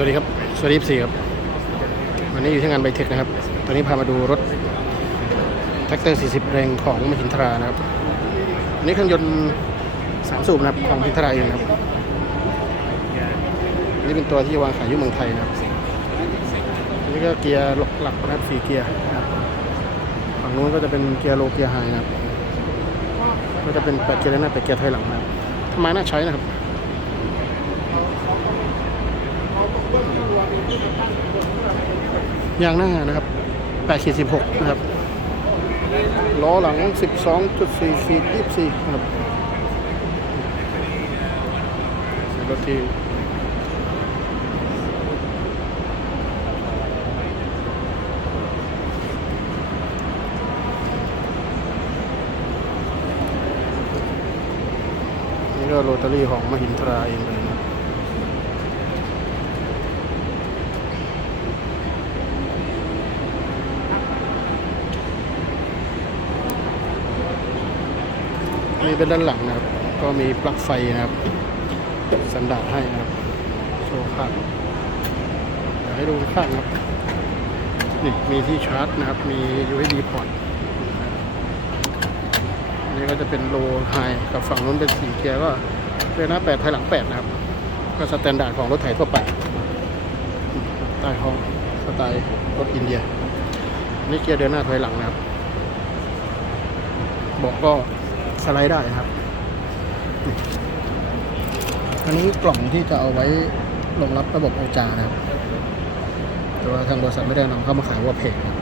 วัสดีครับ สวัสดีสี่ครับ วันนี้อยู่ที่งานไบเทคนะครับ ตอนนี้พามาดูรถแท็กเตอร์ 40 แรงของมหินทรานะครับอันนี้เครื่องยนต์สามสูบนะครับของมหินทราเองครับอันนี้เป็นตัวที่วางขายอยู่เมืองไทยนะครับอันนี้ก็เกียร์หลักนะครับสี่เกียร์นะครับ ฝั่งนู้นก็จะเป็นเกียร์โลเกียร์ไฮนะครับ ก็จะเป็นแปดเกียร์ด้านหน้าแปดเกียร์ถอยหลังนะครับทำไมน่าใช้นะครับ ยางหน้านะครับ8ขีด16 นะครับ ล้อหลัง 12.4ขีด24 นะครับรถที่นี่ก็โรตารี่ของมหินทราเองเลย นะครับอันนี้เป็นด้านหลังนะครับ ก็มีปลั๊กไฟนะครับ สันดาดให้นะครับ โชว์ข้างเดี๋ยวให้ดูข้างครับ นี่มีที่ชาร์จนะครับ มี USB พอร์ตอันนี้ก็จะเป็นโลไฮกับฝั่งนู้นเป็นสี่เกียร์ก็เรียหน้าแปดภายหลังแปดนะครับ ก็สแตนดาร์ดของรถไถทั่วไปใต้ห้องสไตล์รถอินเดีย นี่เกียร์เดินหน้าถอยหลังนะครับเบอกก็ สไลด์ได้ครับ อันนี้กล่องที่จะเอาไว้รองรับระบบโอจานะครับ แต่ว่าทางบริษัทไม่ได้นำเข้ามาขายว่าเพจครับ